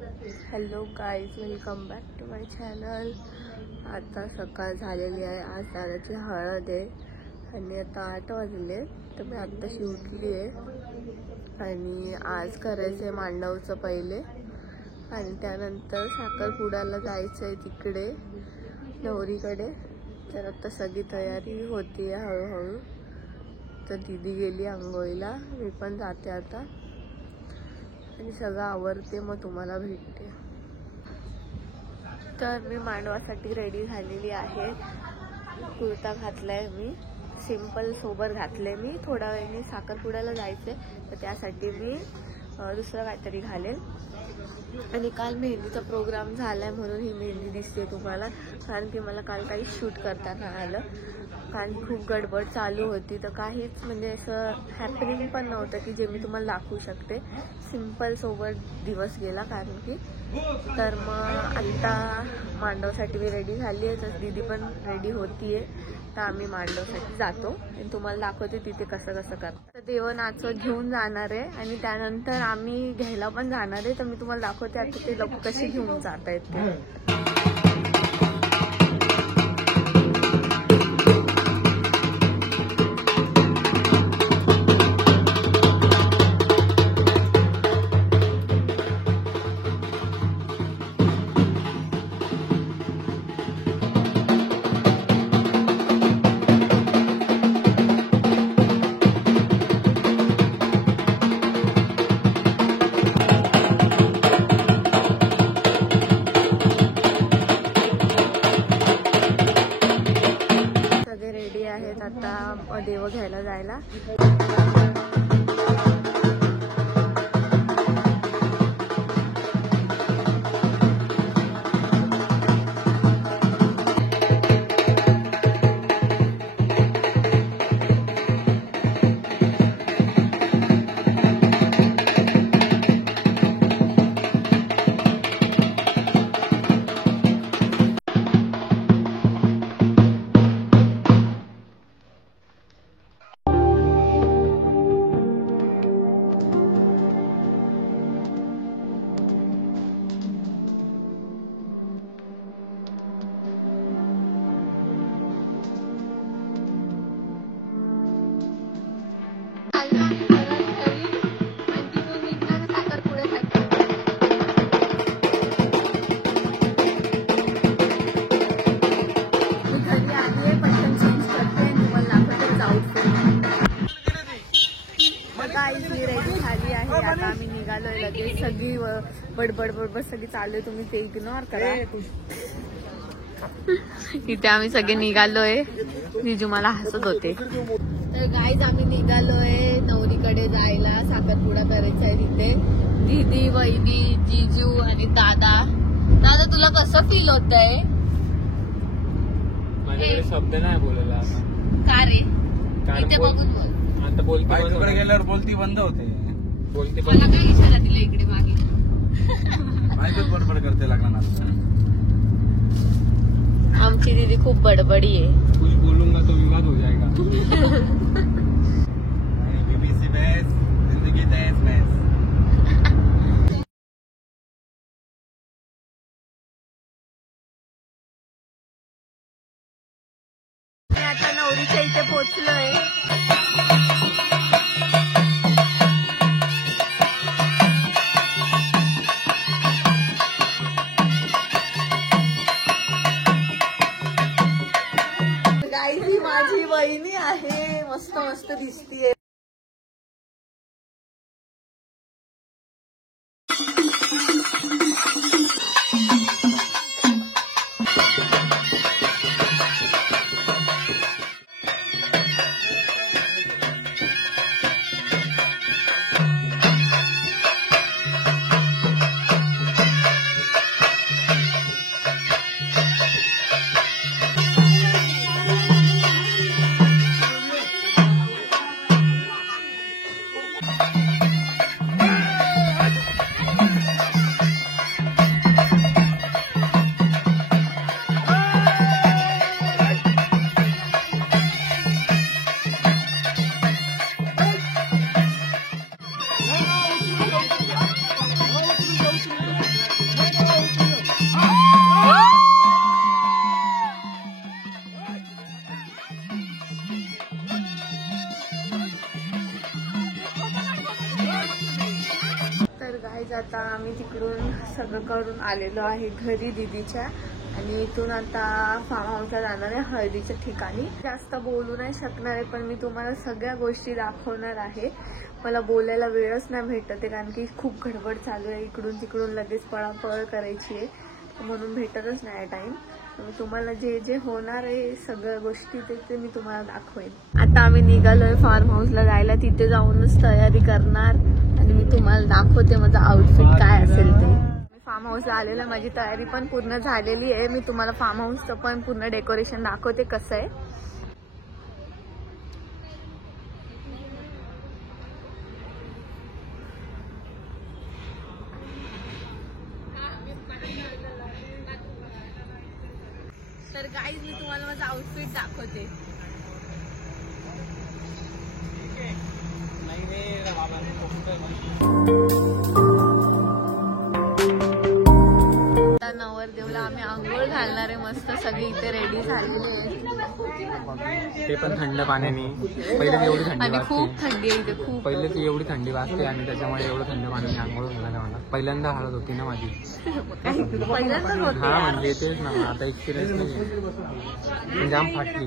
Hello guys, welcome back to my channel. आता सकाळ झालेली आहे. आज दादाची हळद आहे आणि आता 8 वाजले. तर मी आत्ताशी उठली आहे आणि आज करायचं आहे मांडवचं पहिले आणि त्यानंतर साखरपुड्याला जायचं आहे तिकडे नवरीकडे. तर आता सगळी तयारी होती आहे हळूहळू. तर दीदी गेली आंघोळीला, मी पण जाते आता आणि सगळं आवरते, मग तुम्हाला भेटते. तर मी मांडवासाठी रेडी झालेली आहे. कुर्ता घातलाय मी, सिंपल सोबर घातले. मी थोड्या वेळाने साखरपुड्याला जायचे तर त्यासाठी मी दुसरं काहीतरी घालेल. आणि काल मेहंदीचा प्रोग्राम झालाय म्हणून ही मेहंदी दिसते तुम्हाला, कारण की मला काल काही शूट करता नाही आलं, कारण खूप गडबड चालू होती. तर काहीच म्हणजे असं हॅपनिंग पण नव्हतं की जे मी तुम्हाला दाखवू शकते. सिंपल सोबत दिवस गेला कारण की. तर मग आत्ता मांडवसाठी मी रेडी झाली आहे, तर दीदी पण रेडी होती आहे. तर आम्ही मांडवसाठी जातो आणि तुम्हाला दाखवते तिथे कसं कसं करतात. तर देवनाचं घेऊन जाणार आहे आणि त्यानंतर आम्ही घ्यायला पण जाणार आहे. तर मी तुम्हाला दाखवते आता ते लोक कसे घेऊन जात आहेत ते. आता देव घ्यायला जायला. आता आम्ही निघालोय लगेच. सगळी बडबड बडबड सगळी चालू आहे, तुम्ही ते इग्नोर करा. इथे आम्ही सगळे निघालोय. जिजू मला हसत होते. तर गाईज आम्ही निघालोय नवरीकडे जायला. साखरपुडा करायचा आहे तिथे. दीदी, वहिनी, जिजू आणि दादा. दादा तुला कसं फील होत आहे? माझ्याकडे शब्द नाही बोलायला. का रे? इथे बघून बोल. आता बोलती गेल्यावर बोलती बंद होते. बोलते मला काय इशारा दिला इकडे मागे? माहितीच बडबड करते लागणार. आमची दीदी खूप बडबडी आहे. कुछ बोलूंगा तो विवाद हो जाएगा. बीबीसी बेस, जिंदगी तेज बेस. मी आता नवरीच्या इथे पोहोचलोय. गाईची माझी वहिनी आहे, मस्त मस्त दिसतीये. इकडून सगळं करून आलेलो आहे घरी दीदीच्या आणि इथून आता फार्म हाऊसला जाणार आहे हळदीच्या ठिकाणी. जास्त बोलू नाही शकणार आहे पण मी तुम्हाला सगळ्या गोष्टी दाखवणार आहे. मला बोलायला वेळच नाही भेटत आहे कारण की खूप गडबड चालू आहे. इकडून तिकडून लगेच पळापळ करायची आहे म्हणून भेटतच नाही टाईम. मी तुम्हाला जे जे होणार आहे सगळ्या गोष्टी ते मी तुम्हाला दाखवेन. आता आम्ही निघालोय फार्म हाऊसला जायला. तिथे जाऊनच तयारी करणार आणि मी तुम्हाला दाखवते माझं आउटफिट काय असेल ते. फार्म हाऊसला आलेलं माझी तयारी पण पूर्ण झालेली आहे. मी तुम्हाला फार्म हाऊसचं पण पूर्ण डेकोरेशन दाखवते कसं आहे. तर गाईज मी तुम्हाला माझं आउटफिट दाखवते. नवरदेवला आम्ही आंघोळ घालणार आहे. मस्त सगळी इथे रेडी झालेली आहे. ते पण थंड पाण्याने. पहिले एवढी थंडी आणि खूप वाजते. थंडी आहे इथे खूप. पहिले ती एवढी थंडी वाजते आणि त्याच्यामुळे एवढं थंड पाण्याने आंघोळ घालायला मला पहिल्यांदा हळद होती ना माझी. पहिल्यांदाच होते हा यार. म्हणजे तेच ना आता एक्सपिरियन्स नाही जाम फाटली.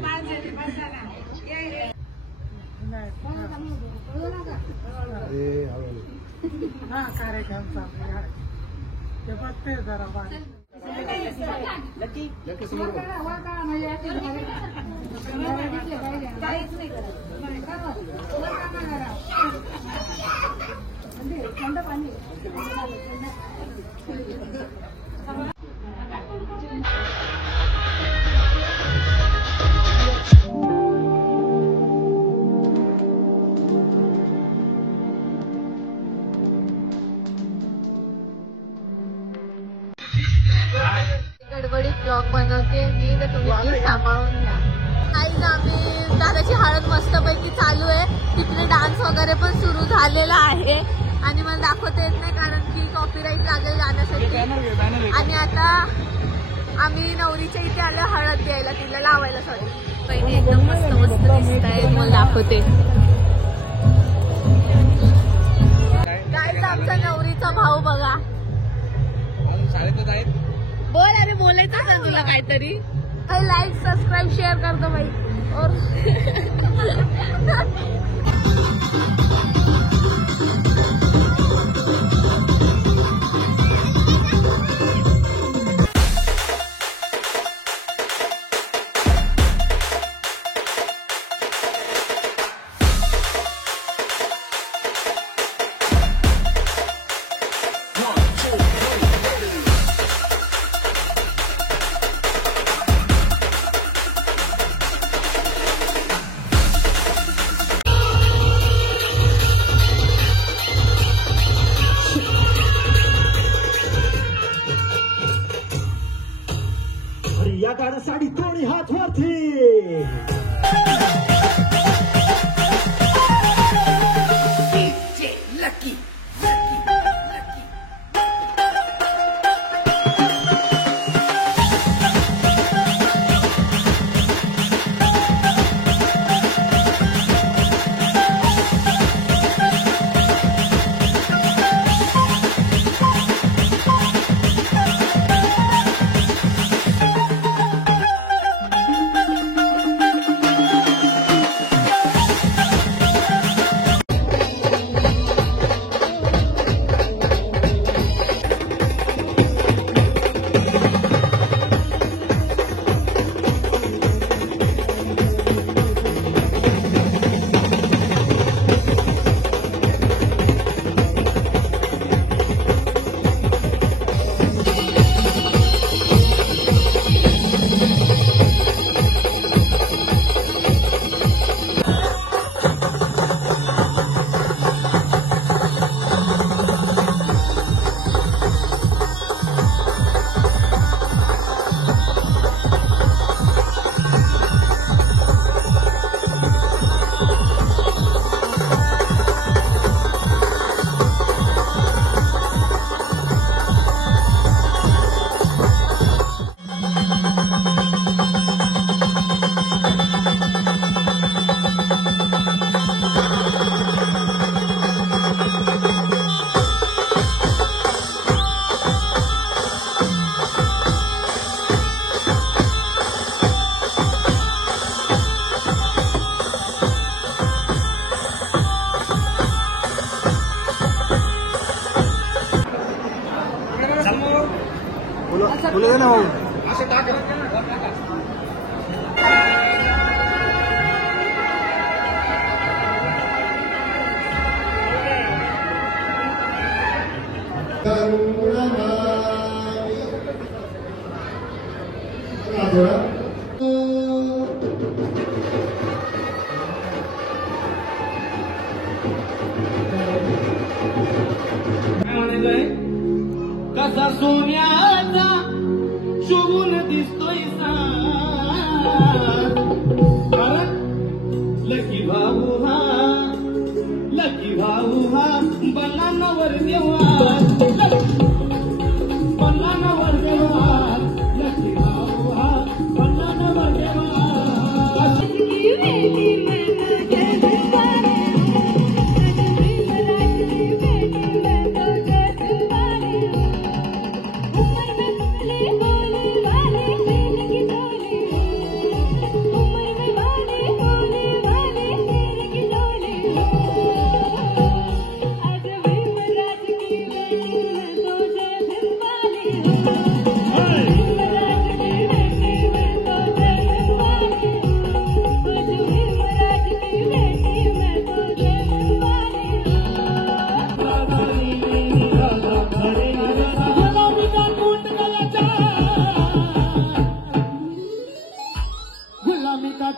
गडबडीत ब्लॉग बनवते मी तर तुम्ही सांभाळून घ्या. काही आम्ही दादाची हळद मस्तपैकी चालू आहे. तिकडे डान्स वगैरे पण सुरू झालेला आहे आणि मला दाखवता येत नाही कारण की कॉपीराईट लागेल गाण्यासाठी. आणि आता आम्ही नवरीच्या इथे आलो हळद द्यायला तिला लावायला. सॉरी पहिले एकदम मस्त मस्त दिसत आहे. मला दाखवते काय आमचा नवरीचा भाऊ बघा. शाळेतच आहेत. बोल अरे बोलायचं ना तुला काहीतरी. लाईक सबस्क्राईब शेअर करतो भाई. और या गाण्यासाठी दोन्ही हात वरती. फुलं ना भाऊ. असं टाक. कसा सोन्याचा शोभून दिसतोय लकी भाऊ हा बल्लांवर देवा बल्लांवर देवा लकी भाऊ हा बल्लांवर देवा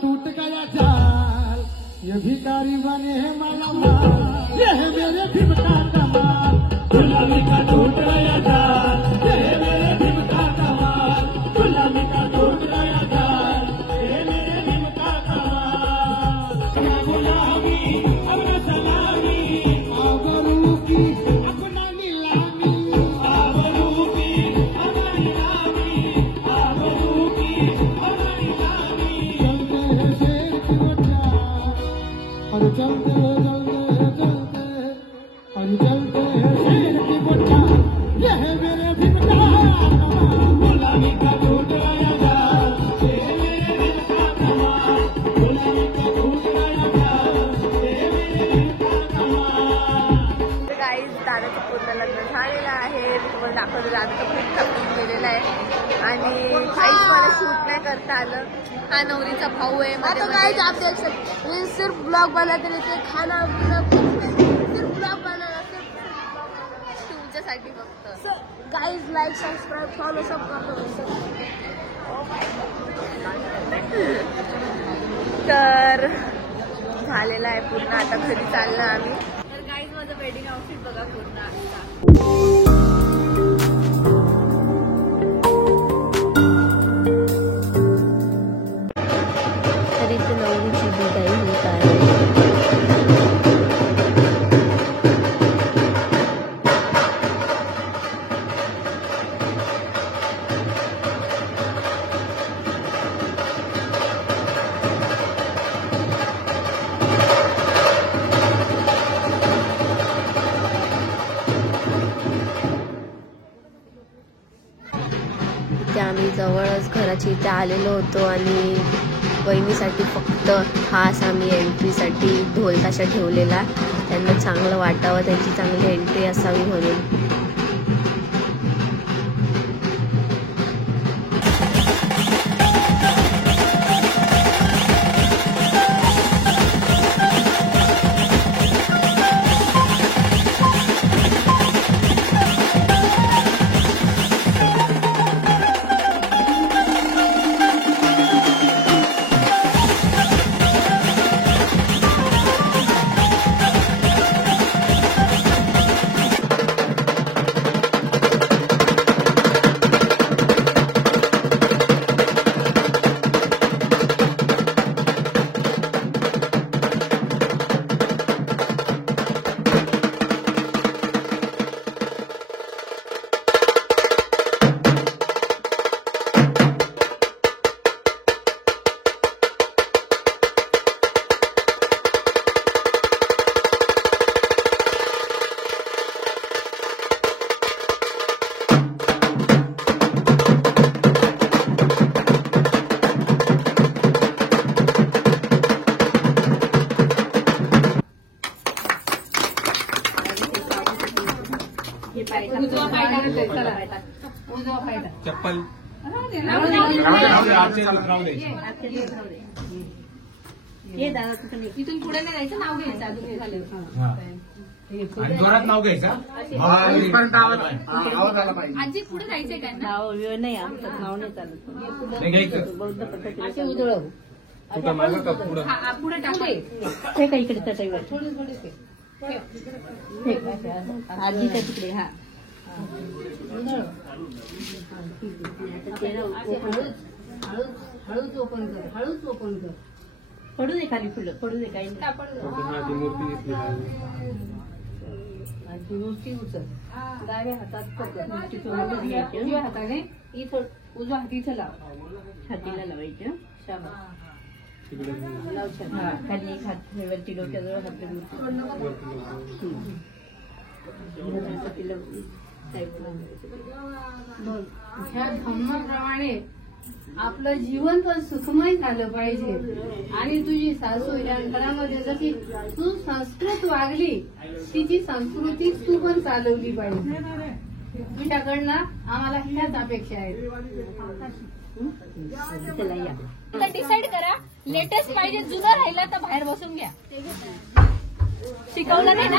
टूट गया चाल ये भिखारी बने हैं माला माल ये है मेरे भीम का कमाल गुलामी का टूट गया चाल ये है मेरे भीम का कमाल गुलामी का टूट गया चाल ये है मेरे भीम का कमाल गुलामी अपना सलामी आबरू की अपना नीलामी आबरू की अपना नीलामी आबरू की अपना नीलामी और चलते शेर की बच्चा ये है मेरे भीम का कमाल गुलामी का टूट गया जाल ये है मेरे भीम का कमाल गुलामी का टूट गया जाल ये है मेरे भीम का कमाल. गाईज दादाचं पूर्ण लग्न झालेलं आहे. मी तुम्हाला दाखवलं दादा तर खूप थकून गेलेला आहे आणि काहीच मला शूट नाही करता आलं. हा नवरीचा भाऊ आहे. तो गाइस आप देख सकते हैं सिर्फ ब्लॉग बनाते रहते हैं खाना पीना सिर्फ ब्लॉग बनाना तुमच्यासाठी फक्त. गाइस लाइक सब्सक्राइब फॉलो सब कर दो तर झालेलं आहे पूर्ण. आता घरी चाललं आम्ही. तर गाईज माझं वेडिंग आउटफिट बघा पूर्ण आता. तरी ते नवरीची विदाई होत आहे. ते आम्ही जवळच घराच्या इथे आलेलो होतो आणि वहिनीसाठी फक्त खास आम्ही एंट्रीसाठी ढोल ताशा ठेवलेला. त्यांना चांगलं वाटावं, त्यांची चांगली एंट्री असावी म्हणून. चप्पल इथून पुढे नाही जायचं, नाव घ्यायचं अजून हे झालं. आणि जोरात नाव घ्यायचा आवाज आला पाहिजे. आजी पुढे जायचंय काय नाव नाही आमचं नाव नाही चालत. हे घ्यायचं बौद्ध पद्धतीने उजळव कुठं मागं का पुढं? पुढे टाकाय हे काही इकडे चटईवर आजीच्या तिकडे. हा हळूच ओपन कर, हळूच ओपन कर. पडू दे खाली फुलं, पडू दे काही ती मूर्ती दिसली मूर्ती उचल. डाव्या हातात पकड, मूर्ती घ्यायची. उजव्या हाताने इथं उजवा हात इथं लाव, छातीला लावायचं. शाबास. लाव छाती. हा खाली एक हात वरती डोक्याजवळ हात ह्या धर्माप्रमाणे आपलं जीवन पण सुखमय झालं पाहिजे. आणि तुझी सासू या घरामध्ये जशी तू संस्कृत वागली, तिची संस्कृती तू पण चालवली पाहिजे. तुझ्याकडनं आम्हाला ह्याच अपेक्षा आहेत. डिसाईड करा, लेटेस्ट पाहिजे, जुनं राहिलं तर बाहेर बसून घ्या. शिकवलं नाही ना,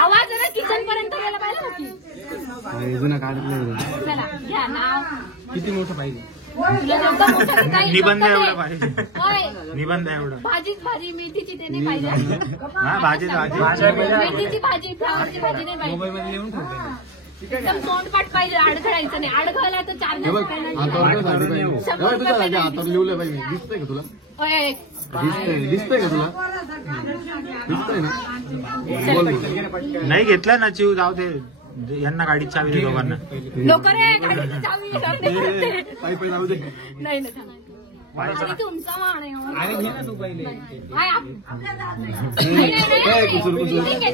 आवाज ना किचन पर्यंत गेला पाहिजे होती. जुनं काढलं. चला घ्या नाव. किती मोठं पाहिजे? तुला जेवढं मोठं काही निबंध सोपं एवढं नाही. पाहिजे. होय, निबंध एवढं. भाजीच भाजी, मेथीची ते नाही पाहिजे. हा भाजी मेथीची भाजी, फ्लावरची भाजी नाही पाहिजे. मोबाईल मध्ये लिहून ठेवतो. एकदम तोंडपाठ पाहिजे, अडखळायचं नाही. अडखळला तर चार्जेस लिवलं पाहिजे. दिसतंय का तुला? दिसतंय का तुला? दिसतंय ना? नाही घेतला ना चिव, जाऊ दे. यांना गाडीची चावी दे दोघांना. लवकर आहे, गाडीची चावी दे. पायी पायी जाऊ दे. नाही आणि तुमचा मान आहे. अरे घे ना तू पहिले. ठीक आहे.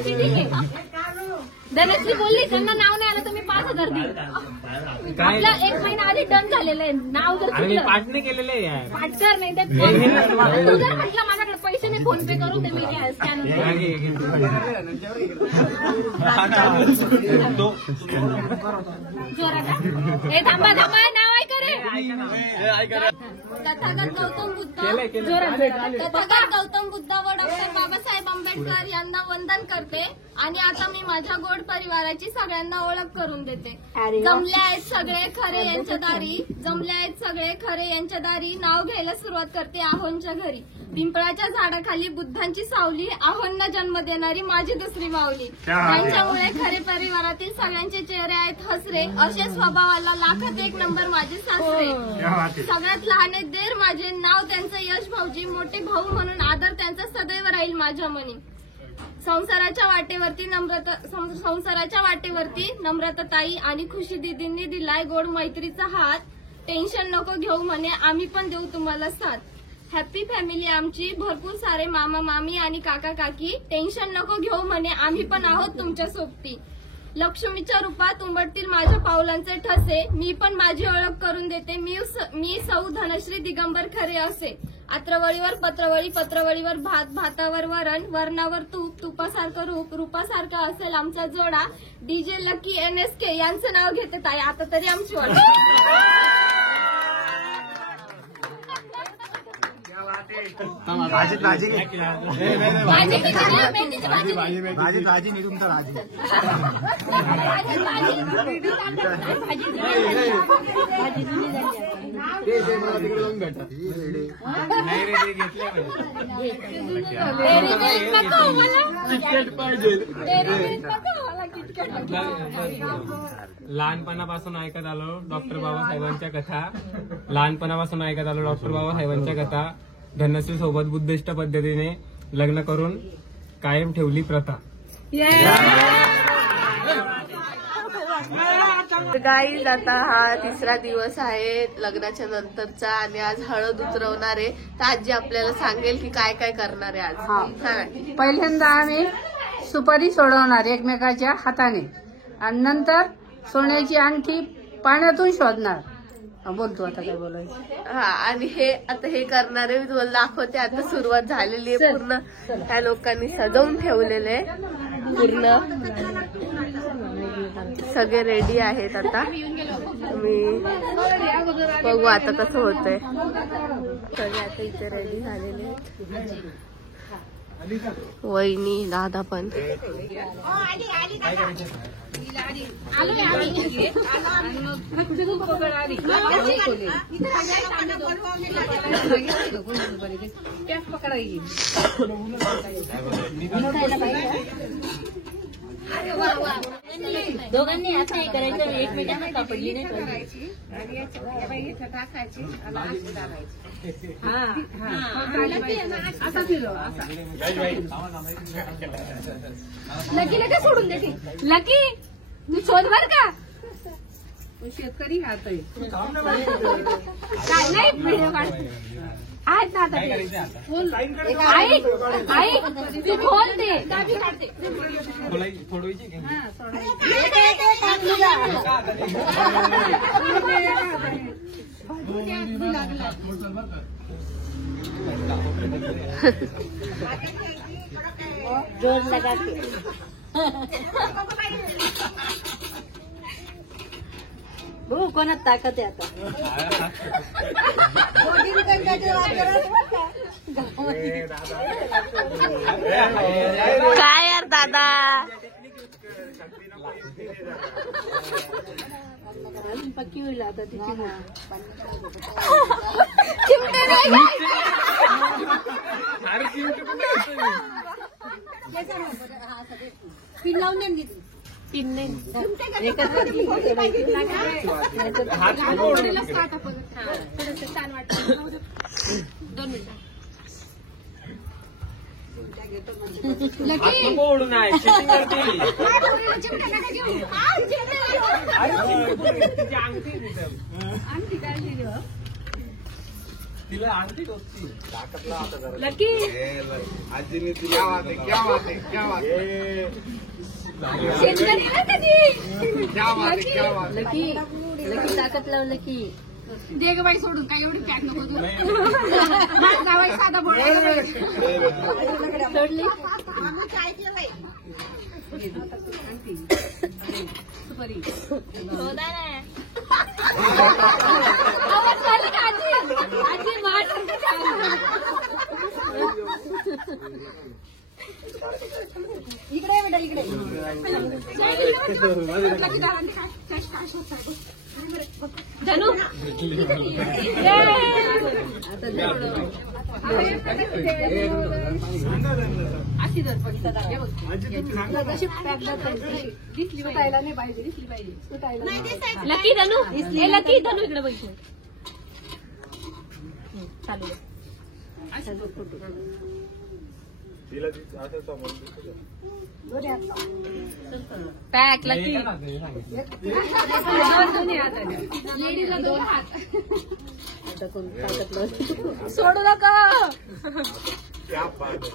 धनश्री बोलली त्यांना नाव नाही आलं तर मी 5,000 देईल. आपलं 1 महिना आधी डन झालेलं आहे. नाव जर चुकलं, पाठ नाही केलेलं आहे. पाठकर नाही तर तू जर म्हटलं माझ्याकडे पैसे नाही, फोन पे करून दे, मी स्कॅन जोरात. हे थांबा नाव आहे का रे? तथागत गौतम बुद्ध व डॉक्टर बाबासाहेब आंबेडकर यांना वंदन करते. आणि आता मी माझ्या गोड परिवाराची सगळ्यांना ओळख करून देते. जमले आहेत सगळे खरे यांच्या दारी, जमले आहेत सगळे खरे यांच्या दारी. नाव घ्यायला सुरुवात करते आहोंच्या घरी. पिंपळाच्या झाडाखाली बुद्धांची सावली, आहोंना जन्म देणारी माझी दुसरी माऊली. त्यांच्यामुळे खरे परिवारातील सगळ्यांचे चेहरे आहेत हसरे. असे स्वभावाला लाखात 1 नंबर माझे सासरे. सगळ्यात लहाने देर माझे, नाव त्यांचं यश भाऊजी. मोठे भाऊ म्हणून आदर त्यांचा सदैव राहील माझ्या मनी. संसाराच्या वाटेवरती नम्रताताई आणि खुशी दीदींनी दिलाय गोड मैत्रीचा हात. टेन्शन नको घेऊ म्हणे, आम्ही पण देऊ तुम्हाला साथ. हॅपी फॅमिली आमची, भरपूर सारे मामा मामी आणि काका काकी. टेन्शन नको घेऊ म्हणे, आम्ही पण आहोत तुमच्या सोबती. लक्ष्मीच्या रूपात उमटतील माझ्या पावलांचे ठसे. मी पण माझी ओळख करून देते, मी सौ धनश्री दिगंबर खरे असे. आत्रवळीवर पत्रवळी, पत्रवळीवर भात, भातावर वरण, वरणावर तूप, तुपासारखं रूप, रूपासारखा असेल आमचा जोडा. डीजे लकी NSK यांचं नाव घेते ताई, आता तरी आमची ओळख. भाजी भाजी निघून तर भाजी. तिकडे जाऊन भेटा. लहानपणापासून ऐकत आलो डॉक्टर बाबासाहेबांच्या कथा. लहानपणापासून ऐकत आलो डॉक्टर बाबासाहेबांच्या कथा. धनश्री सोबत बुद्धिस्ट पद्धतीने लग्न करून कायम ठेवली प्रथा. गाईज आता हा 3रा दिवस आहे लग्नाच्या नंतरचा आणि आज हळद उतरवणार आहे. तर आजी आपल्याला सांगेल की काय काय करणार आहे आज. सांगा. पहिल्यांदा आम्ही सुपारी सोडवणार एकमेकाच्या हाताने आणि नंतर सोन्याची अंगठी पाण्यातून शोधणार. बोलतो आता काय बोलायचं. हा आणि हे आता हे करणार आहे, मी तुम्हाला दाखवते. आता सुरुवात झालेली आहे पूर्ण. ह्या लोकांनी सजवून ठेवलेले पूर्ण. सगळे रेडी आहेत आता. मी बघू आता कसं होतंय. सगळे आता इथे रेडी झालेले आहेत. वहिनी दादा पण. दोघांनी असं हे करायचं, एकमेकांना कापडली नाही करायची. लकी लगेच सोडून देते. लकी तू शोध बर का. शेतकरी हात काय नाही व्हिडिओ काढ. आहेत ना आता आई तू खोल दे. जोर लगा के बघू कोणात ताकद आहे आता. काय यार दादा. पक्की होईल आता तिची. पिन लावून दे. पिन्ने छान वाटतं. 2 मिनिटं. तिला आणखी टोचती. लकी आजीने क्या बात है, क्या बात है, क्या बात है, शेतकरी ना कधी. क्या बात है, क्या बात है. लकी लकी ताकद लावलं की दे ग बाई सोडून. काय एवढी पॅक नको तू. माझा बाई साधा बोलायला सोडली. सुपारी आजी वाट. इकडे बेटा इकडे. धनु नाही पाहिजे. दिसली पाहिजे. लकी धनु. लकी धनु इकडे बघितलं. चालू पॅक लकी. लेडीजला 2 हात. सोडू नका. क्या बात है.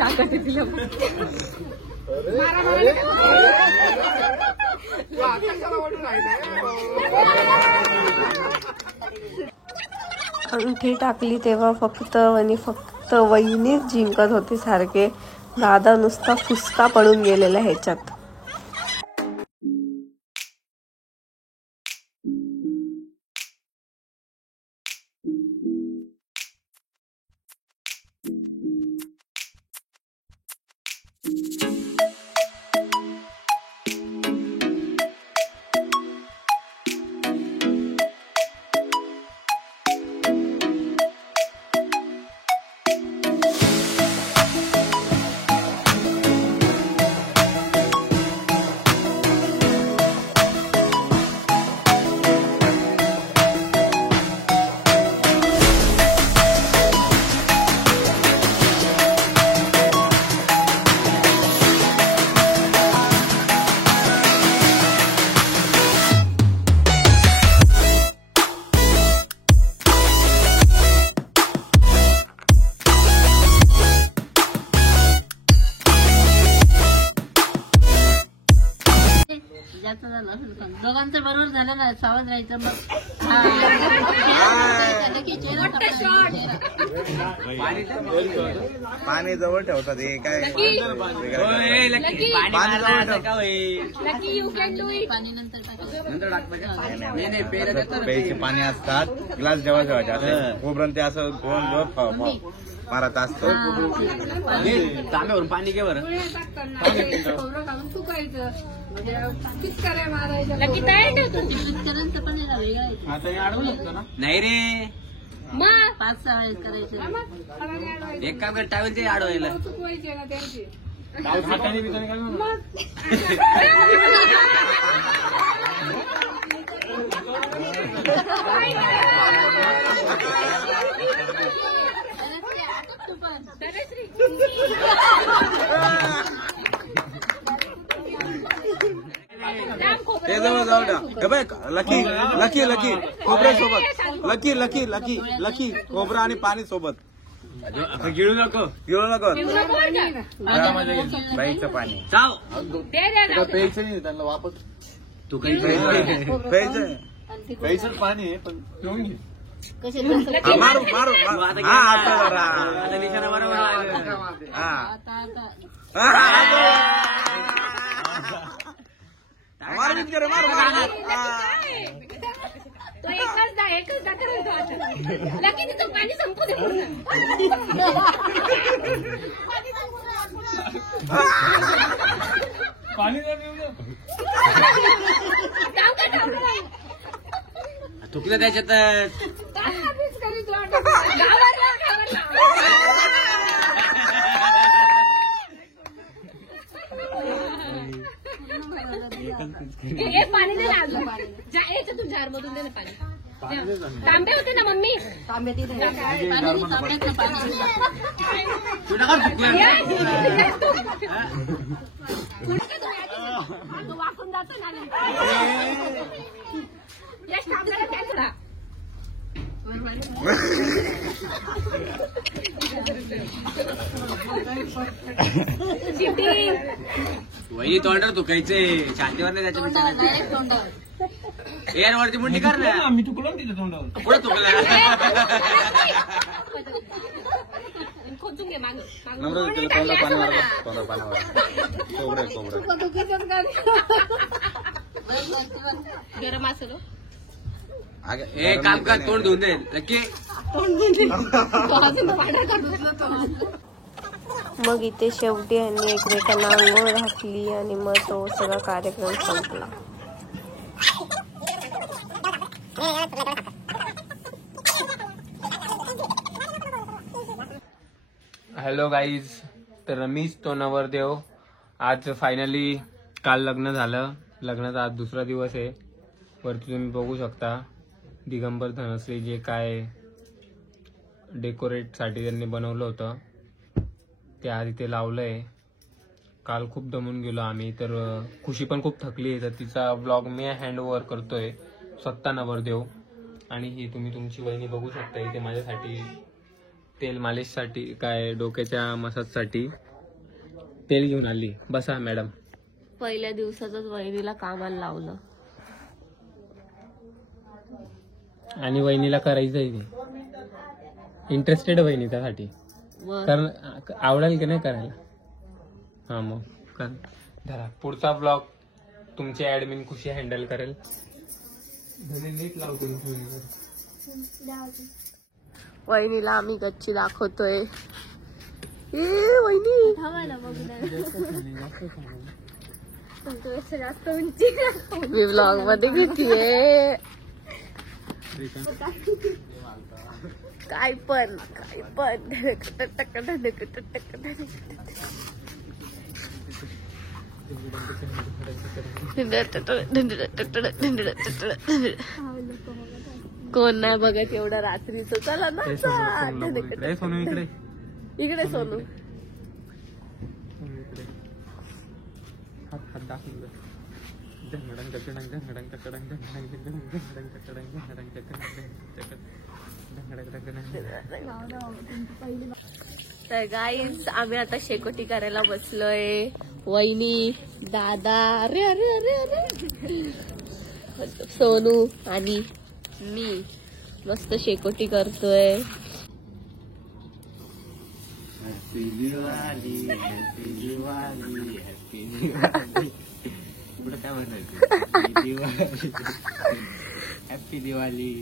ताकद तिला. अंगठी टाकली तेव्हा फक्त वहिनीच जिंकत होती सारखे. दादा नुसता फुसका पडून गेलेला ह्याच्यात. दोघांचं बरोबर झालं ना, सावध राहायचं मग. पाणी जवळ ठेवतात हे काय प्यायचे पाणी असतात, ग्लास जेव्हा ठेवायचे असं खोबरं ते असं दोन मारत असतं. तांब्यावरून पाणी घे बरं. खोबरं घालून सुकायचं म्हणजे पिचकाऱ्या मारायच्या. शेतकऱ्यांचं पण वेगळं नाही रे, मग 5-6 वेळेस करायचं. एक काम कर टावेलचे आडवायला. चुकवायचे ना त्यांची. हाताने बिताने काय म्हणू? ते जवळ जाऊ द्या. बघ लकी लकी लकी खोबऱ्या सोबत, लकी लकी लकी लकी खोबरं आणि पाणी सोबत. गिळू नको, गिळू नको. बाईचं पाणी प्यायचं नाही त्यांना वापस. तू काही प्यायचं प्यायचं पाणी आहे पण पिऊन घे. मारू मारू मारू. हा आता जरा निशाणा बरोबर. हा मारू विचार मारू मारू. तो एकच दा करतो आता. लकी तिचं पाणी संपू दे पूर्ण. पाणी जर पिऊन घे. चुकलं त्याच्यात. हे पाणी दे ना अजून. याच्यातून जार मधून दे ना पाणी. तांबे होते ना मम्मी. तांबे वाकून जातो ना. यश तांब्याला काय थोडा. वही तोंडावर दुखायचे, शांतीवर नाही त्याच्या एअरवरती मुंडी कर ना. मी तुकडून तिथं तोंडावर पुढे तुकला. खोचून घे मागं. गरम असेल. हे काम कर, तोंड धुवून दे नक्की. मग इथे शेवटी यांनी एकमेकांना आंघोळ घातली आणि मग तो सगळा कार्यक्रम संपला. हॅलो गाईज, तर मीच तो नवरदेव. आज फायनली काल लग्न झालं. लग्नाचा आज दुसरा दिवस आहे. वरती तुम्ही बघू शकता दिगंबर धनश्री जे काय डेकोरेटसाठी त्यांनी बनवलं होतं ते आज इथे लावलंय. काल खूप दमून गेलो आम्ही, तर खुशी पण खूप थकली आहे, तर तिचा ब्लॉग मी हँड ओव्हर करतोय स्वतः नवरदेव. आणि ही तुम्ही तुमची वहिनी बघू शकता इथे माझ्यासाठी तेल मालिशसाठी काय डोक्याच्या मसाजसाठी तेल घेऊन आली. बसा मॅडम. पहिल्या दिवसातच वहिनीला कामाला लावलं आणि वहिनीला करायचंय ते. इंटरेस्टेड वहिनी त्यासाठी. कारण आवडेल की नाही करायला. हा मग धरा. पुढचा ब्लॉग तुमचे ऍडमिन खुशी हँडल करेल. नीट लावतो. वहिनीला आम्ही गच्ची दाखवतोय. वहिनी मी ब्लॉग मध्ये घेतीये. काय पण कोण नाही बघत एवढं रात्रीच. चला ना सोनू इकडे. इकडे सोनू. हात दाखवलं. तर गाईज आम्ही आता शेकोटी करायला बसलोय. वहिनी, दादा, अरे अरे अरे अरे सोनू आणि मी मस्त शेकोटी करतोय. Happy Diwali happy Diwali happy Diwali. पुढे काय म्हणायचं? Happy Diwali happy Diwali.